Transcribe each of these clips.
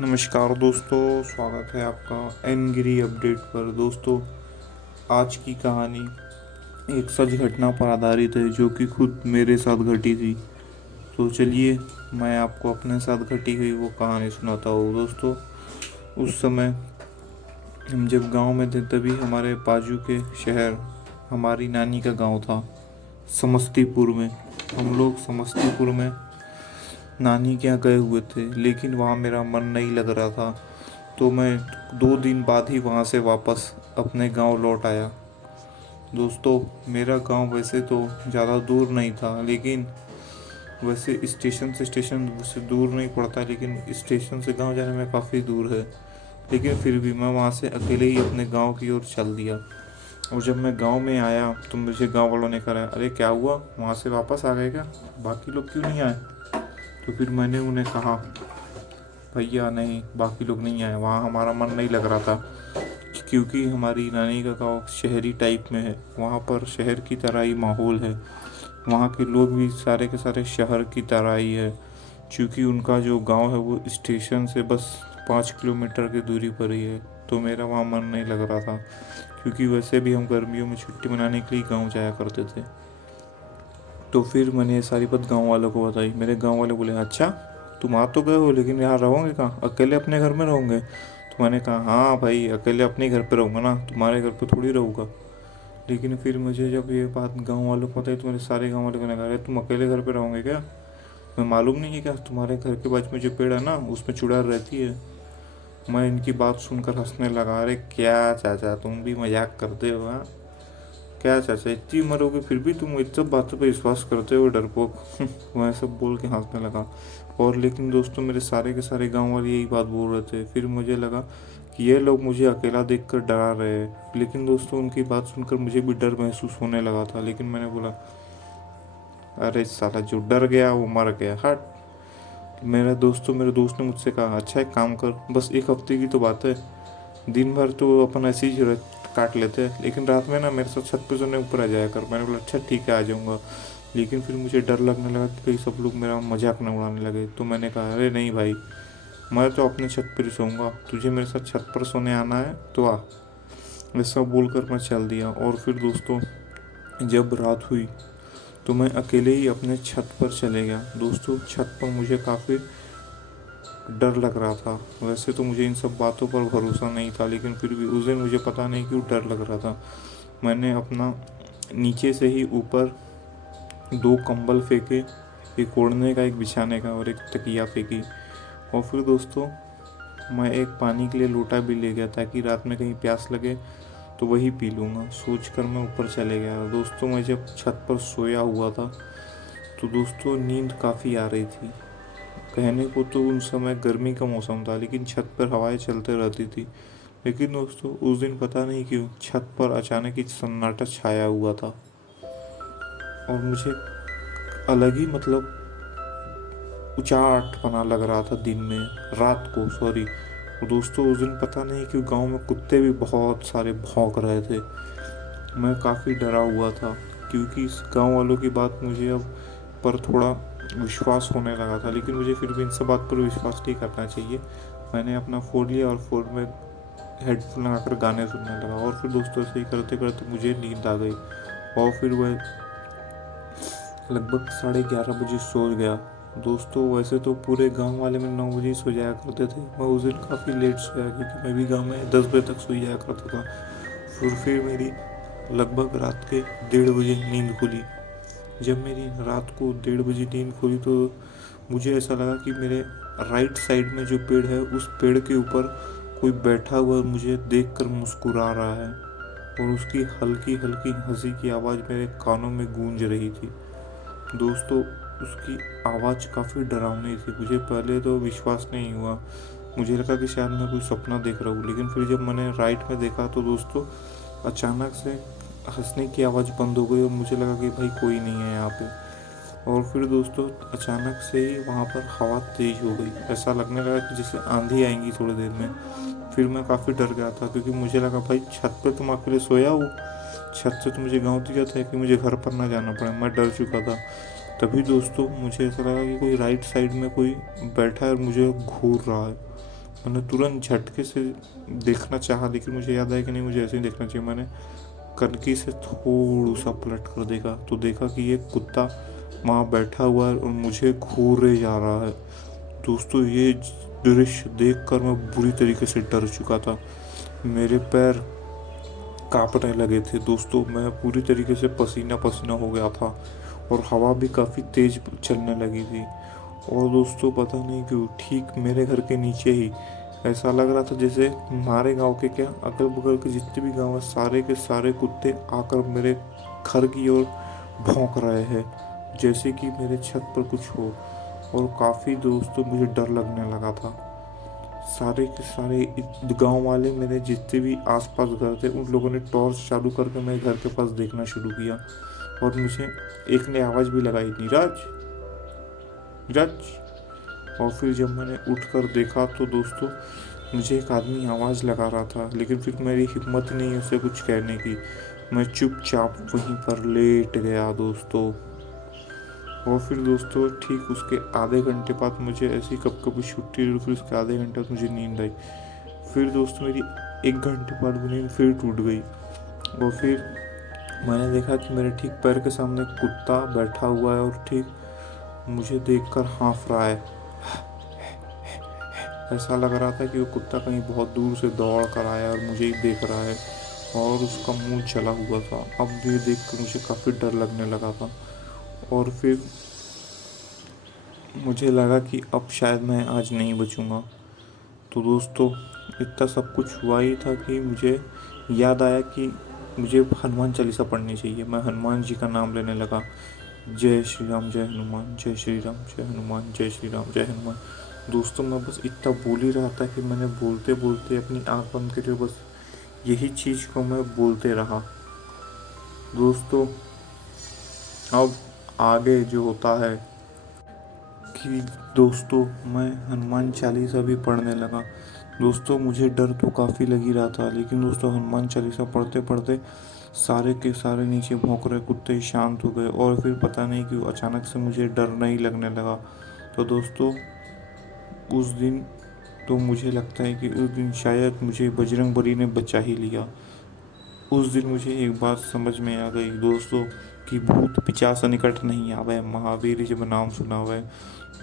नमस्कार दोस्तों, स्वागत है आपका एन गिरी अपडेट पर। दोस्तों, आज की कहानी एक सच घटना पर आधारित है जो कि खुद मेरे साथ घटी थी। तो चलिए, मैं आपको अपने साथ घटी हुई वो कहानी सुनाता हूँ। दोस्तों, उस समय हम जब गांव में थे तभी हमारे बाजू के शहर हमारी नानी का गांव था, समस्तीपुर में। हम लोग समस्तीपुर में नानी के यहाँ गए हुए थे, लेकिन वहाँ मेरा मन नहीं लग रहा था। तो मैं 2 दिन बाद ही वहाँ से वापस अपने गांव लौट आया। दोस्तों, मेरा गांव वैसे तो ज़्यादा दूर नहीं था, लेकिन वैसे स्टेशन से दूर नहीं पड़ता, लेकिन स्टेशन से गांव जाने में काफ़ी दूर है। लेकिन फिर भी मैं वहाँ से अकेले ही अपने गांव की ओर चल दिया। और जब मैं गांव में आया तो मुझे गांव वालों ने कहा, अरे क्या हुआ, वहाँ से वापस आ गए क्या, बाकी लोग क्यों नहीं आए? तो फिर मैंने उन्हें कहा, भैया नहीं, बाकी लोग नहीं आए, वहाँ हमारा मन नहीं लग रहा था। क्योंकि हमारी नानी का गांव शहरी टाइप में है, वहाँ पर शहर की तरह ही माहौल है। वहाँ के लोग भी सारे के सारे शहर की तरह ही है। क्योंकि उनका जो गांव है वो स्टेशन से बस 5 किलोमीटर की दूरी पर ही है। तो मेरा वहाँ मन नहीं लग रहा था, क्योंकि वैसे भी हम गर्मियों में छुट्टी मनाने के लिए गाँव जाया करते थे। तो फिर मैंने ये सारी बात गाँव वालों को बताई। मेरे गाँव वाले बोले, अच्छा तुम आ तो गए हो, लेकिन यहाँ रहोगे कहाँ, अकेले अपने घर में रहोगे? तो मैंने कहा, हाँ भाई, अकेले अपने घर पे रहूँगा ना, तुम्हारे घर पे थोड़ी रहूँगा। लेकिन फिर मुझे जब ये बात गांव वालों को बताई तो मेरे सारे गांव वालों ने कहा, अरे तुम अकेले घर पे रहोगे क्या? मैं मालूम नहीं है क्या, तुम्हारे घर के बाजू में जो पेड़ है ना उसमें चुड़ैल रहती है। मैं इनकी बात सुनकर हंसने लगा। अरे क्या चाचा, तुम भी मजाक करते हो? हाँ, क्या चाचा, इतनी उम्र होगी फिर भी तुम इन सब बातों पे विश्वास करते हो, डरपोक। मैं सब बोल के हंसने लगा। और लेकिन दोस्तों, मेरे सारे के सारे गांव वाले यही बात बोल रहे थे। फिर मुझे लगा कि ये लोग मुझे अकेला देखकर डरा रहे हैं। लेकिन दोस्तों, उनकी बात सुनकर मुझे भी डर महसूस होने लगा था। लेकिन मैंने बोला, अरे साला, जो डर गया वो मर गया, हट। मेरे दोस्त ने मुझसे कहा, अच्छा एक काम कर, बस एक हफ्ते की तो बात है, दिन भर तो अपन ऐसे ही काट लेते हैं, लेकिन रात में ना मेरे साथ छत पे सोने ऊपर आ जाया कर। मैंने बोला, अच्छा ठीक है, आ जाऊँगा। लेकिन फिर मुझे डर लगने लगा कि कहीं सब लोग मेरा मजाक न उड़ाने लगे। तो मैंने कहा, अरे नहीं भाई, मैं तो अपने छत पर ही सोऊंगा, तुझे मेरे साथ छत पर सोने आना है तो आ। ऐसा बोलकर मैं चल दिया। और फिर दोस्तों, जब रात हुई तो मैं अकेले ही अपने छत पर चले गया। दोस्तों, छत पर मुझे काफ़ी डर लग रहा था। वैसे तो मुझे इन सब बातों पर भरोसा नहीं था, लेकिन फिर भी उस दिन मुझे पता नहीं क्यों डर लग रहा था। मैंने अपना नीचे से ही ऊपर 2 कंबल फेंके, एक ओढ़ने का, एक बिछाने का, और एक तकिया फेंकी। और फिर दोस्तों, मैं एक पानी के लिए लोटा भी ले गया, ताकि रात में कहीं प्यास लगे तो वही पी लूँगा, सोच कर मैं ऊपर चले गया। दोस्तों, मैं जब छत पर सोया हुआ था तो दोस्तों नींद काफ़ी आ रही थी। कहने को तो उन समय गर्मी का मौसम था, लेकिन छत पर हवाएं चलते रहती थी। लेकिन दोस्तों, उस दिन पता नहीं क्यों छत पर अचानक ही सन्नाटा छाया हुआ था। और मुझे अलग ही उचाटपना लग रहा था दिन में, रात को, सॉरी। दोस्तों, उस दिन पता नहीं क्यों गांव में कुत्ते भी बहुत सारे भौंक रहे थे। मैं काफ़ी डरा हुआ था, क्योंकि इस गांव वालों की बात मुझे अब पर थोड़ा विश्वास होने लगा था। लेकिन मुझे फिर भी इन सब बात पर विश्वास नहीं करना चाहिए। मैंने अपना फ़ोन लिया और फ़ोन में हेडफोन लगाकर गाने सुनने लगा। और फिर दोस्तों, ऐसे ही करते करते मुझे नींद आ गई। और फिर वह लगभग 11:30 बजे सो गया। दोस्तों, वैसे तो पूरे गांव वाले में 9 बजे ही सो जाया करते थे। मैं उस दिन काफ़ी लेट सोया, क्योंकि मैं भी गांव में 10 बजे तक सो जाया करता था। फिर मेरी लगभग रात के 1:30 बजे नींद खुली। जब मेरी रात को 1:30 बजे नींद खुली तो मुझे ऐसा लगा कि मेरे राइट साइड में जो पेड़ है, उस पेड़ के ऊपर कोई बैठा हुआ मुझे देखकर मुस्कुरा रहा है। और उसकी हल्की हल्की हंसी की आवाज़ मेरे कानों में गूंज रही थी। दोस्तों, उसकी आवाज़ काफ़ी डरावनी थी। मुझे पहले तो विश्वास नहीं हुआ, मुझे लगा कि शायद मैं कोई सपना देख रहा हूँ। लेकिन फिर जब मैंने राइट में देखा तो दोस्तों, अचानक से हंसने की आवाज़ बंद हो गई और मुझे लगा कि भाई कोई नहीं है यहाँ पे। और फिर दोस्तों, अचानक से ही वहाँ पर हवा तेज़ हो गई। ऐसा लगने लगा कि जैसे आंधी आएंगी थोड़ी देर में। फिर मैं काफ़ी डर गया था, क्योंकि मुझे लगा भाई छत पे तुम अकेले सोया हो, छत से तो मुझे गाँव दिखा था कि मुझे घर पर ना जाना पड़े। मैं डर चुका था। तभी दोस्तों, मुझे ऐसा लगा कि कोई राइट साइड में कोई बैठा है और मुझे घूर रहा है। मैंने तुरंत झटके से देखना चाहा, लेकिन मुझे याद आया कि नहीं, मुझे ऐसे ही देखना चाहिए। मैंने कनखी से थोड़ा सा पलट कर देखा तो देखा कि ये कुत्ता वहाँ बैठा हुआ है और मुझे घूरे जा रहा है। दोस्तों, ये दृश्य देखकर मैं बुरी तरीके से डर चुका था। मेरे पैर कांपने लगे थे दोस्तों, मैं पूरी तरीके से पसीना पसीना हो गया था और हवा भी काफ़ी तेज चलने लगी थी। और दोस्तों, पता नहीं क्यों ठीक मेरे घर के नीचे ही ऐसा लग रहा था जैसे हमारे गांव के क्या, अगल बगल के जितने भी गांव हैं सारे के सारे कुत्ते आकर मेरे घर की ओर भौंक रहे हैं, जैसे कि मेरे छत पर कुछ हो। और काफ़ी दोस्तों मुझे डर लगने लगा था। सारे के सारे गांव वाले, मेरे जितने भी आसपास घर थे, उन लोगों ने टॉर्च चालू करके मेरे घर के पास देखना शुरू किया। और मुझे एक ने आवाज़ भी लगाई, नीरज, नीरज। और फिर जब मैंने उठकर देखा तो दोस्तों मुझे एक आदमी आवाज़ लगा रहा था, लेकिन फिर मेरी हिम्मत नहीं उसे कुछ कहने की। मैं चुपचाप वहीं पर लेट गया दोस्तों। और फिर दोस्तों ठीक उसके आधे घंटे बाद मुझे ऐसी कब कभी छुट्टी हुई, फिर उसके आधे घंटे बाद मुझे नींद आई। फिर दोस्तों मेरी 1 घंटे बाद वो नींद फिर टूट गई। और फिर मैंने देखा कि मेरे ठीक पैर के सामने कुत्ता बैठा हुआ है और ठीक मुझे देखकर हाँफ रहा है। ऐसा लग रहा था कि वो कुत्ता कहीं बहुत दूर से दौड़ कर आया और मुझे ही देख रहा है और उसका मुंह जला हुआ था। अब ये देख कर मुझे काफ़ी डर लगने लगा था। और फिर मुझे लगा कि अब शायद मैं आज नहीं बचूंगा। तो दोस्तों इतना सब कुछ हुआ ही था कि मुझे याद आया कि मुझे हनुमान चालीसा पढ़नी चाहिए। मैं हनुमान जी का नाम लेने लगा, जय श्री राम जय हनुमान, जय श्री राम जय हनुमान, जय श्री राम जय हनुमान। दोस्तों मैं बस इतना बोल ही रहा था कि मैंने बोलते बोलते अपनी आँख बंद करके बस यही चीज़ को मैं बोलते रहा। दोस्तों अब आगे जो होता है कि दोस्तों मैं हनुमान चालीसा भी पढ़ने लगा। दोस्तों मुझे डर तो काफ़ी लग ही रहा था, लेकिन दोस्तों हनुमान चालीसा पढ़ते पढ़ते सारे के सारे नीचे भौंक रहे कुत्ते शांत हो गए। और फिर पता नहीं क्यों अचानक से मुझे डर नहीं लगने लगा। तो दोस्तों उस दिन तो मुझे लगता है कि उस दिन शायद मुझे बजरंगबली ने बचा ही लिया। उस दिन मुझे एक बात समझ में आ गई दोस्तों कि भूत पिशाच निकट नहीं आवे, महावीर जब नाम सुनावे।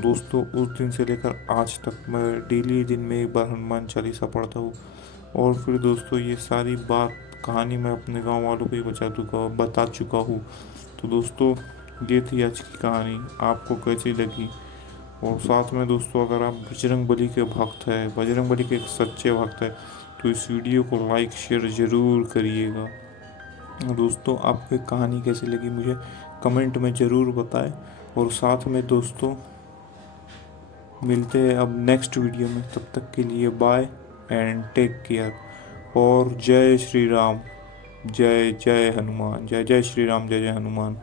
दोस्तों उस दिन से लेकर आज तक मैं डेली दिन में एक बार हनुमान चालीसा पढ़ता हूँ। और फिर दोस्तों ये सारी बात कहानी मैं अपने गांव वालों को ही बता चुका हूँ। तो दोस्तों ये थी आज की कहानी, आपको कैसी लगी? और साथ में दोस्तों अगर आप बजरंगबली के भक्त हैं, बजरंगबली के एक सच्चे भक्त हैं, तो इस वीडियो को लाइक शेयर ज़रूर करिएगा। दोस्तों आपको कहानी कैसी लगी मुझे कमेंट में ज़रूर बताएं। और साथ में दोस्तों मिलते हैं अब नेक्स्ट वीडियो में, तब तक के लिए बाय एंड टेक केयर। और जय श्री राम, जय जय हनुमान, जय जय श्री राम, जय जय हनुमान।